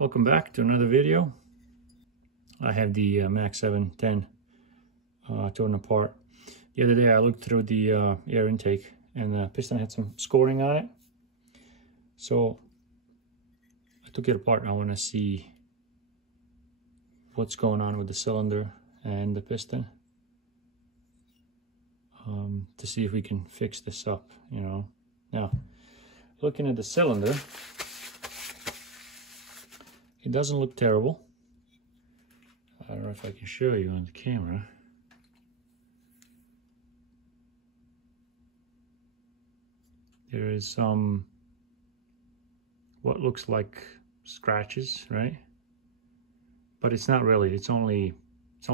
Welcome back to another video. I have the Mac 710 torn apart. The other day I looked through the air intake and the piston had some scoring on it. So I took it apart and I want to see what's going on with the cylinder and the piston. To see if we can fix this up, you know. Now, looking at the cylinder, it doesn't look terrible. I don't know if I can show you on the camera. There is some what looks like scratches, right? But it's not really. It's only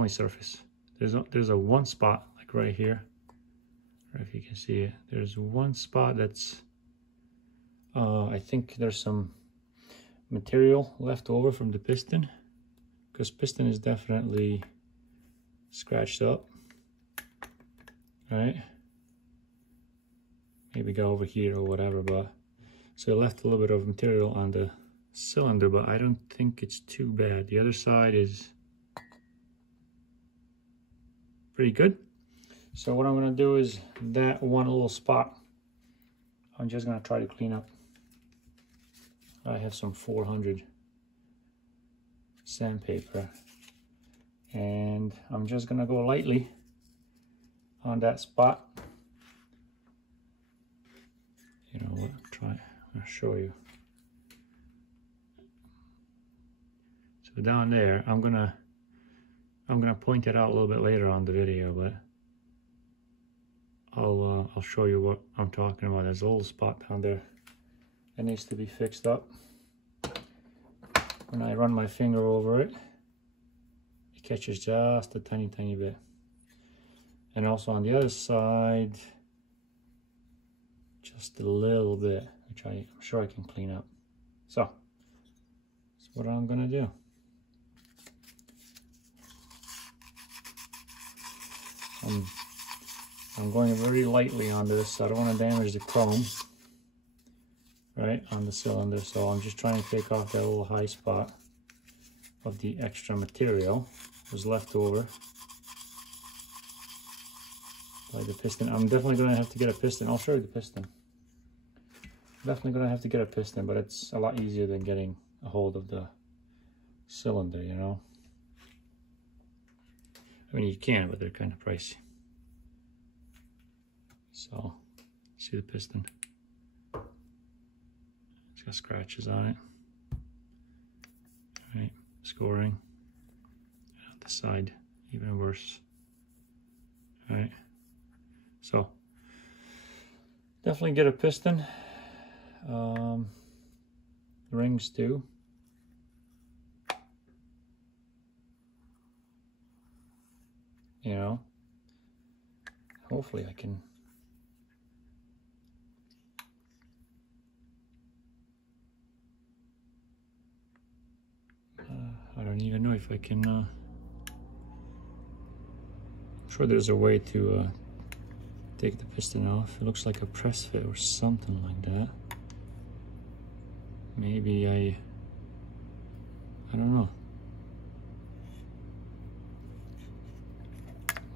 surface. There's a one spot like right here. I don't know if you can see it. There's one spot that's I think there's some material left over from the piston, because piston is definitely scratched up, right? Maybe go over here or whatever, but so it left a little bit of material on the cylinder, but I don't think it's too bad. The other side is pretty good. So what I'm gonna do is that one little spot, I'm just gonna try to clean up. I have some 400 sandpaper and I'm just gonna go lightly on that spot. You know what, I'll show you. So down there, I'm gonna point it out a little bit later on the video, but I'll show you what I'm talking about. There's a little spot down there that needs to be fixed up. When I run my finger over it, it catches just a tiny bit. And also on the other side, just a little bit, which I'm sure I can clean up. So that's what I'm gonna do. I'm going very lightly on this. I don't want to damage the chrome, right, on the cylinder. So I'm just trying to take off that little high spot of the extra material that was left over by the piston. I'm definitely going to have to get a piston. I'll show you the piston. I'm definitely going to have to get a piston, but it's a lot easier than getting a hold of the cylinder, you know. I mean, you can, but they're kind of pricey. So, see the piston? It's got scratches on it. All right, scoring. On the side, even worse. All right, so definitely get a piston. Rings too. You know, hopefully I can I don't even know if I can I'm sure there's a way to take the piston off. It looks like a press fit or something like that. Maybe I don't know.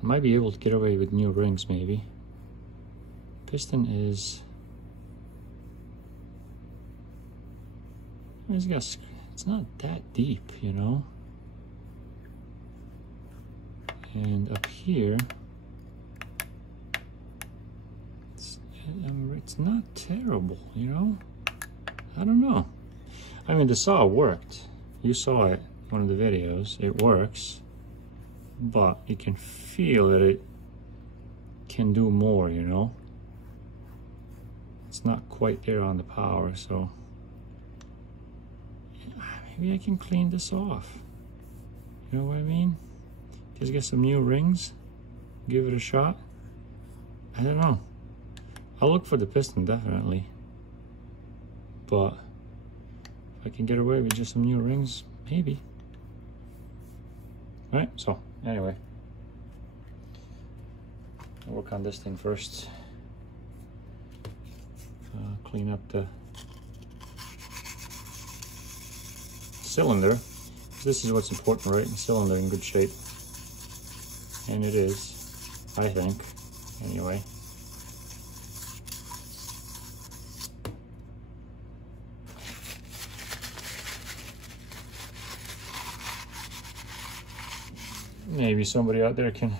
Might be able to get away with new rings, maybe. Piston is, it's not that deep, you know. And up here, it's not terrible, you know. I don't know. I mean, the saw worked. You saw it in one of the videos. It works. But you can feel that it can do more, you know. It's not quite there on the power, so maybe I can clean this off. You know what I mean? Just get some new rings, give it a shot. I don't know. I'll look for the piston, definitely. But if I can get away with just some new rings, maybe. Right, so anyway, I'll work on this thing first. Clean up the cylinder. This is what's important, right? The cylinder in good shape. And it is, I think, anyway. Maybe somebody out there can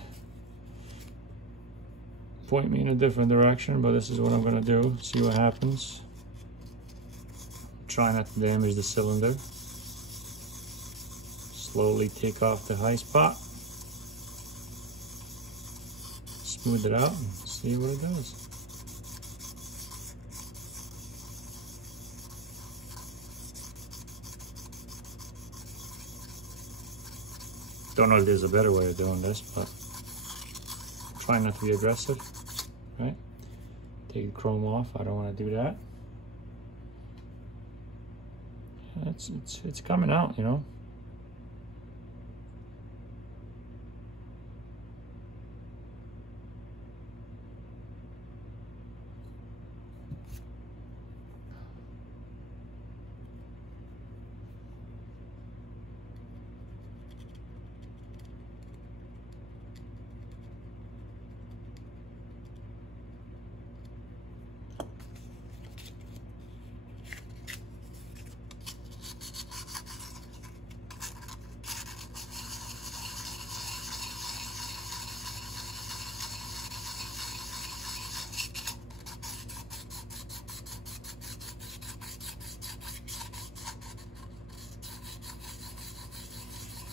point me in a different direction, but this is what I'm gonna do, see what happens. Try not to damage the cylinder. Slowly take off the high spot. Smooth it out and see what it does. Don't know if there's a better way of doing this, but try not to be aggressive, right? Take the chrome off, I don't want to do that. It's coming out, you know.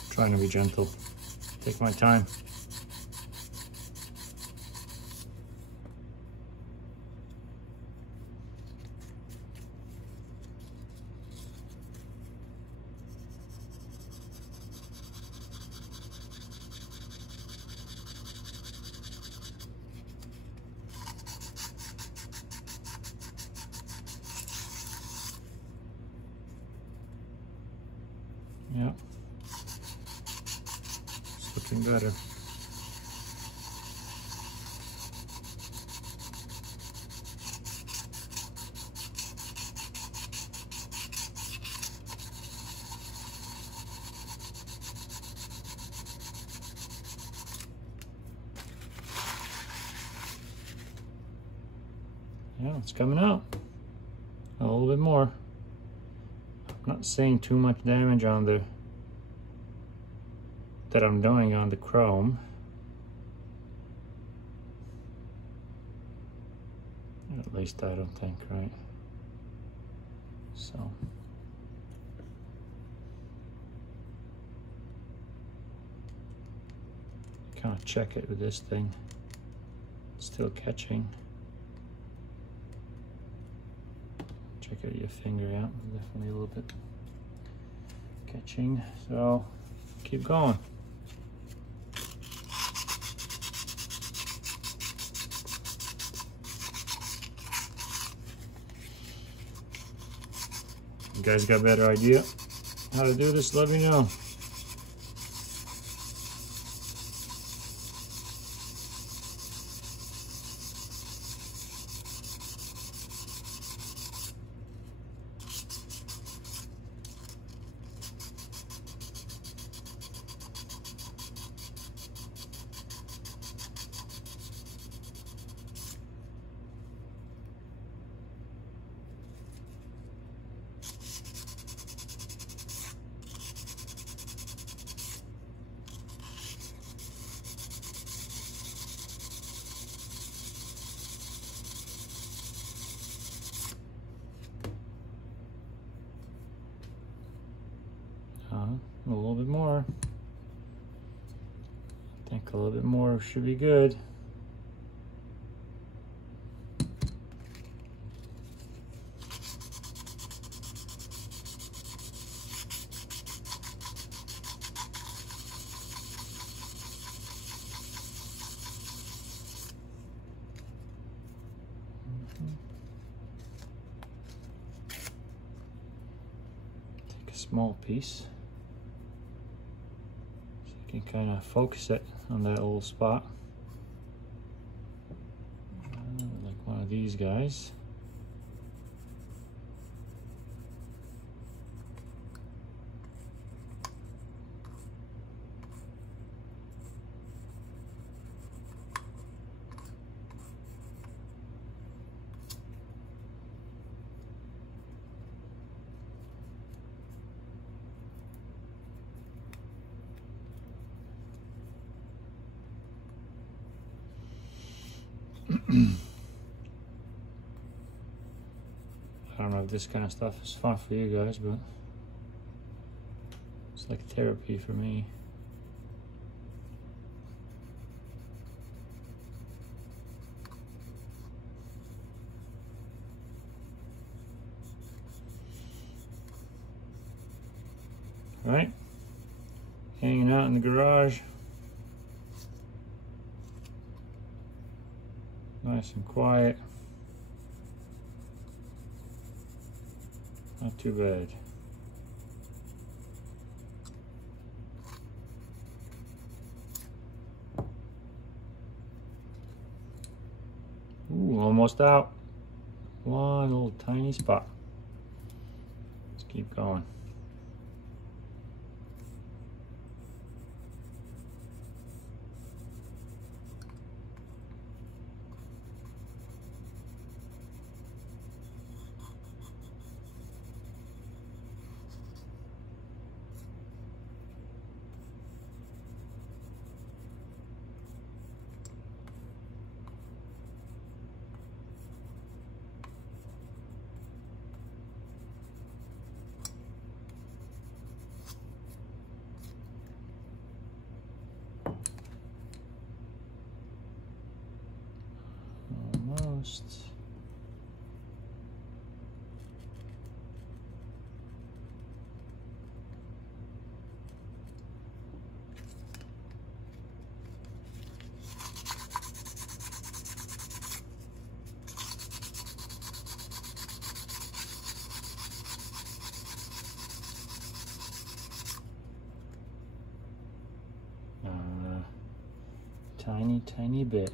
Trying to be gentle, take my time. Yeah. Looking better. Yeah, it's coming out a little bit more. I'm not seeing too much damage on the that I'm doing on the chrome. At least I don't think, right? So kind of check it with this thing. It's still catching. Check out your finger, yeah, definitely a little bit catching. So keep going. You guys got a better idea how to do this? Let me know. A little bit more. I think a little bit more should be good. Take a small piece. You can kind of focus it on that little spot, like one of these guys. I don't know if this kind of stuff is fun for you guys, but it's like therapy for me. All right, hanging out in the garage. Nice and quiet. Not too bad. Ooh, almost out. One little tiny spot. Let's keep going. Almost. Tiny bit.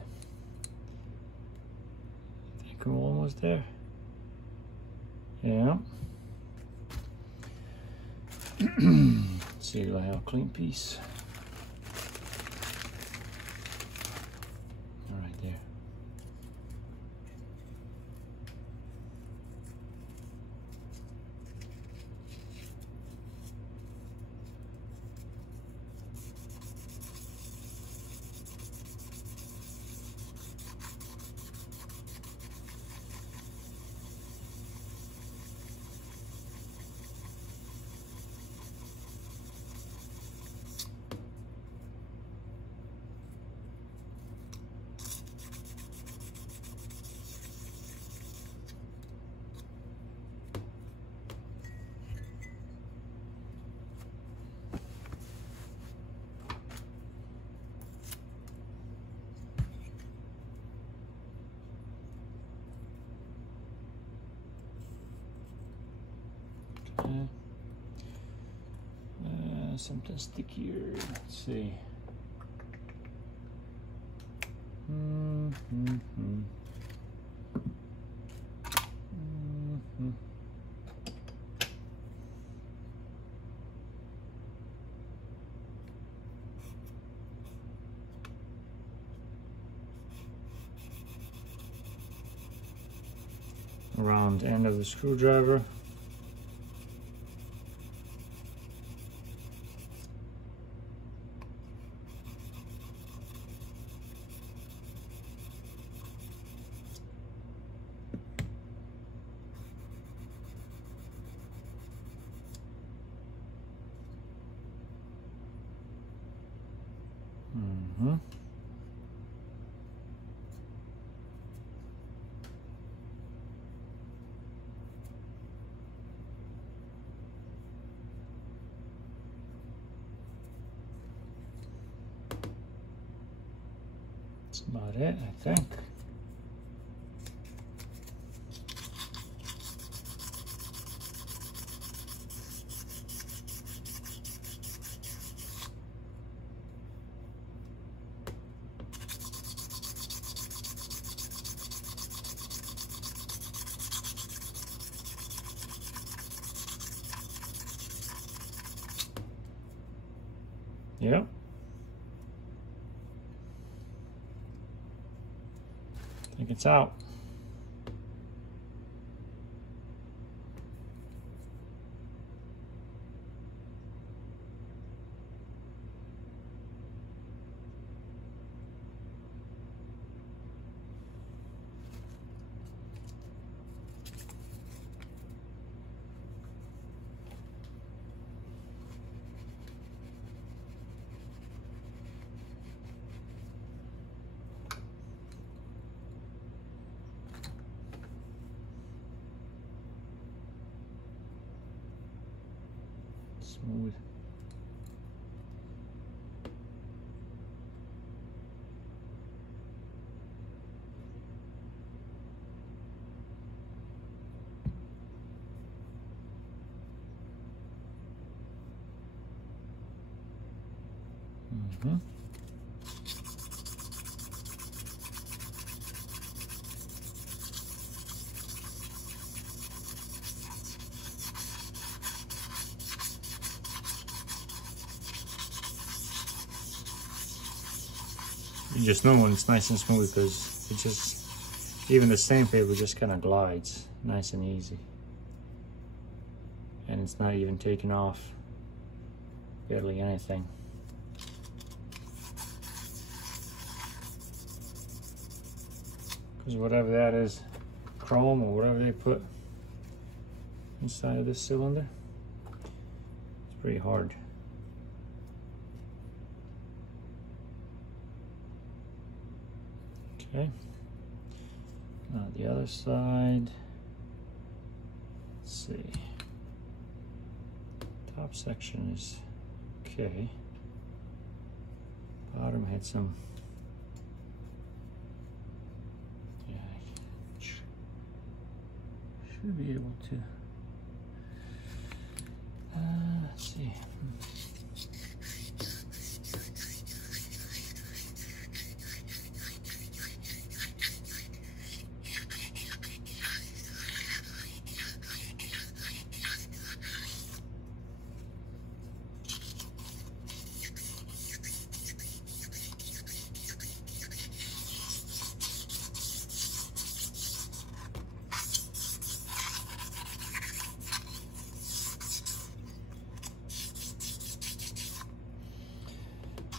I think we're almost there. Yeah. Let's see, do I have a clean piece? All right, there. Something stickier. Let's see. Around the end of the screwdriver. That's about it, I think. Yep. I think it's out. smooth. Mm-hmm. You just know when it's nice and smooth because it just, even the sandpaper just kind of glides nice and easy. And it's not even taking off barely anything. Because whatever that is, chrome or whatever they put inside of this cylinder, it's pretty hard. Okay, now the other side, let's see, top section is okay, bottom had some, yeah, should be able to, let's see.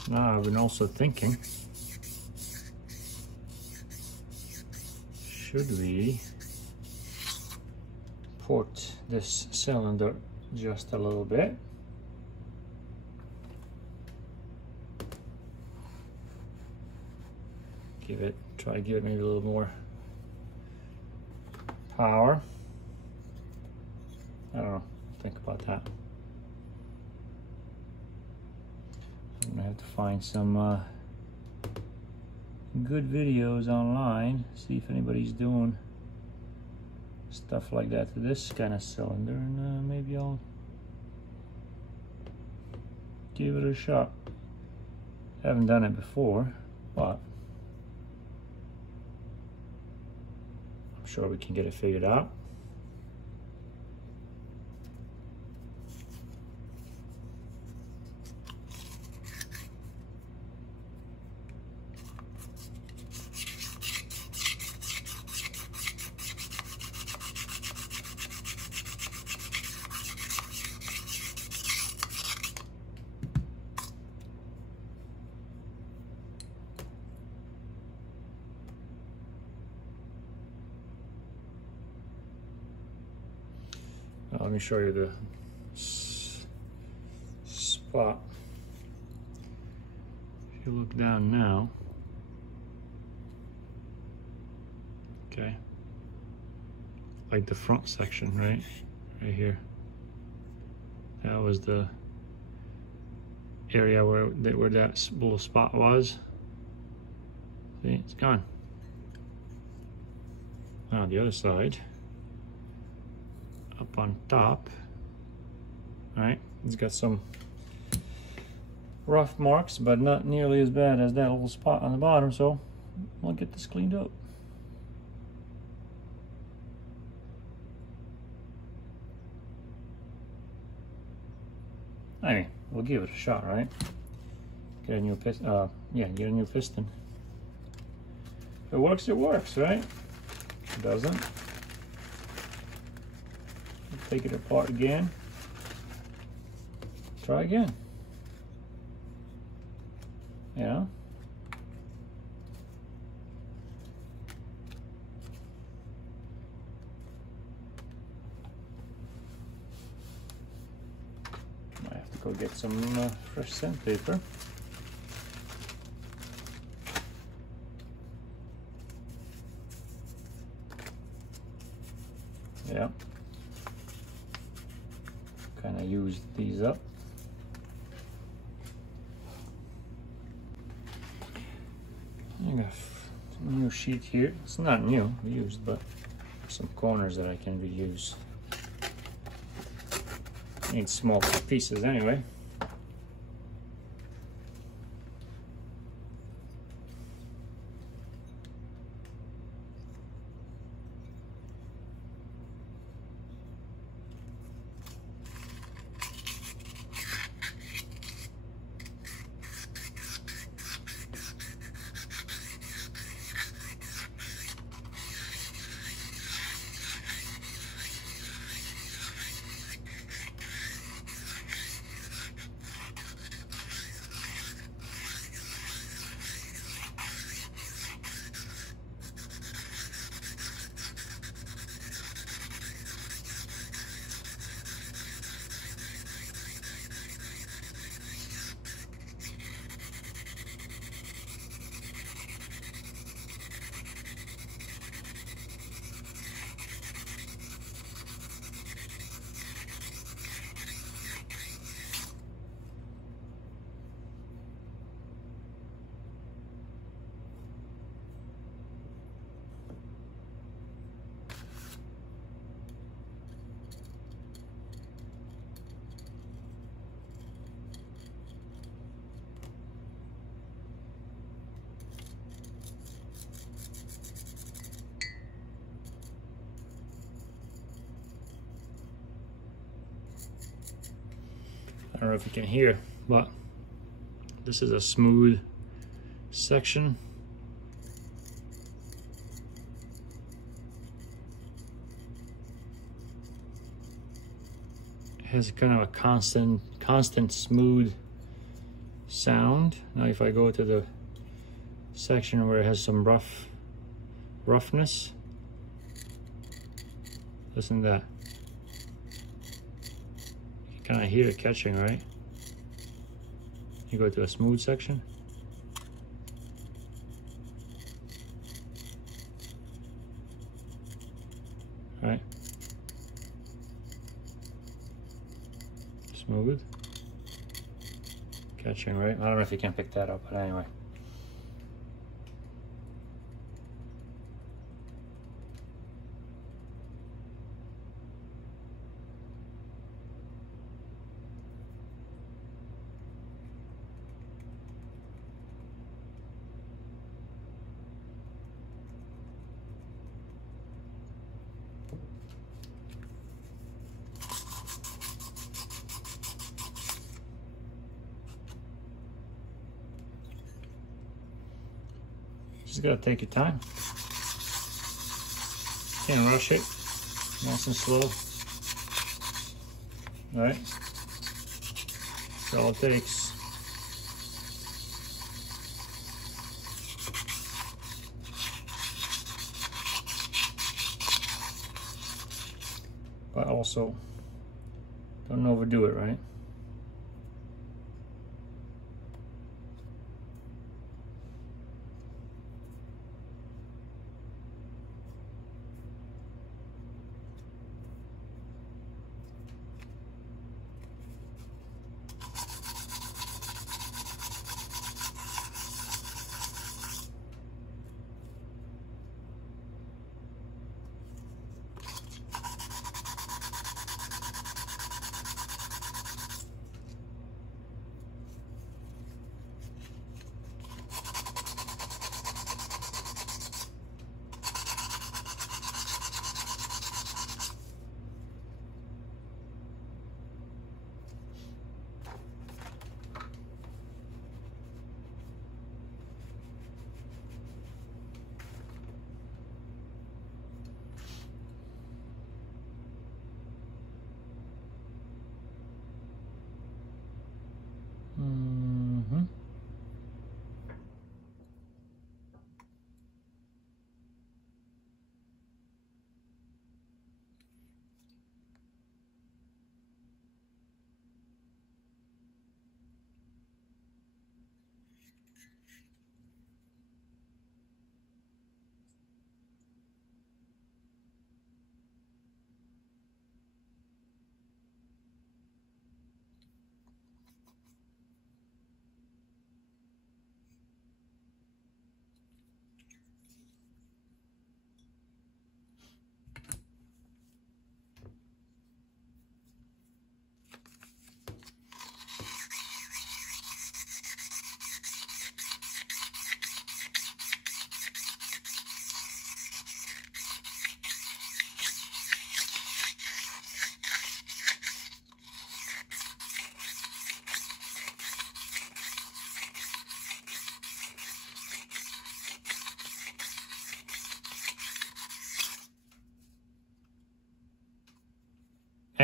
Now I've been also thinking, should we port this cylinder just a little bit? Try to give it maybe a little more power. I don't know, think about that. I'm gonna have to find some good videos online, see if anybody's doing stuff like that to this kind of cylinder, and maybe I'll give it a shot. Haven't done it before, but I'm sure we can get it figured out. Let me show you the spot. If you look down now, okay, like the front section, right here. That was the area where that little spot was. See, it's gone. Now the other side. Up on top, right? It's got some rough marks, but not nearly as bad as that little spot on the bottom, so I'll get this cleaned up. Anyway, we'll give it a shot, right? Get a new piston, yeah, get a new piston. If it works, right? If it doesn't, take it apart again, try again, you know? Might have to go get some fresh sandpaper. Yeah. Kind of used these up. I got a new sheet here. It's not new, used, but some corners that I can reuse. Need small pieces anyway. I don't know if you can hear, but this is a smooth section. It has kind of a constant smooth sound. Now if I go to the section where it has some roughness, listen to that. Kind of hear it catching, right? You go to a smooth section. Right? Smooth. Catching, right? I don't know if you can pick that up, but anyway. Just gotta take your time. Can't rush it. Nice and slow. Alright. That's all it takes. But also, don't overdo it, right?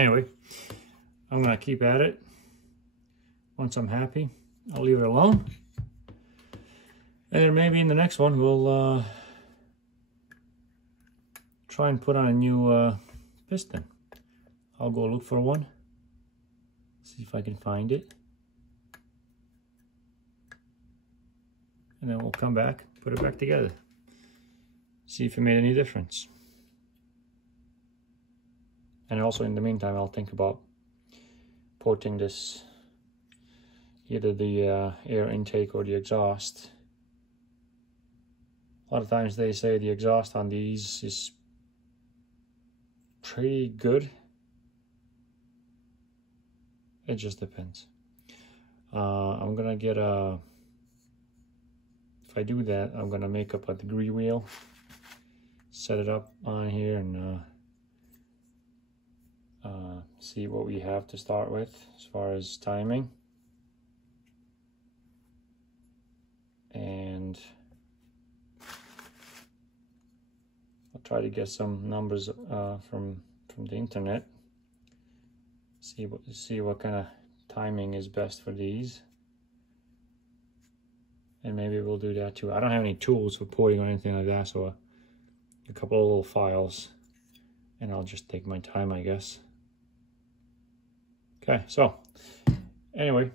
Anyway, I'm gonna keep at it. Once I'm happy, I'll leave it alone. And then maybe in the next one, we'll try and put on a new piston. I'll go look for one. See if I can find it. And then we'll come back, put it back together. See if it made any difference. And also in the meantime, I'll think about porting this, either the air intake or the exhaust. A lot of times they say the exhaust on these is pretty good. It just depends. I'm gonna get a, if I do that, I'm gonna make up a degree wheel, set it up on here, and see what we have to start with as far as timing. And I'll try to get some numbers from the internet. See what kind of timing is best for these. And maybe we'll do that too. I don't have any tools for porting or anything like that, so a couple of little files, and I'll just take my time, I guess. Okay, so anyway,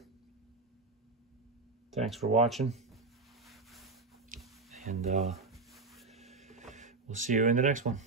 thanks for watching, and we'll see you in the next one.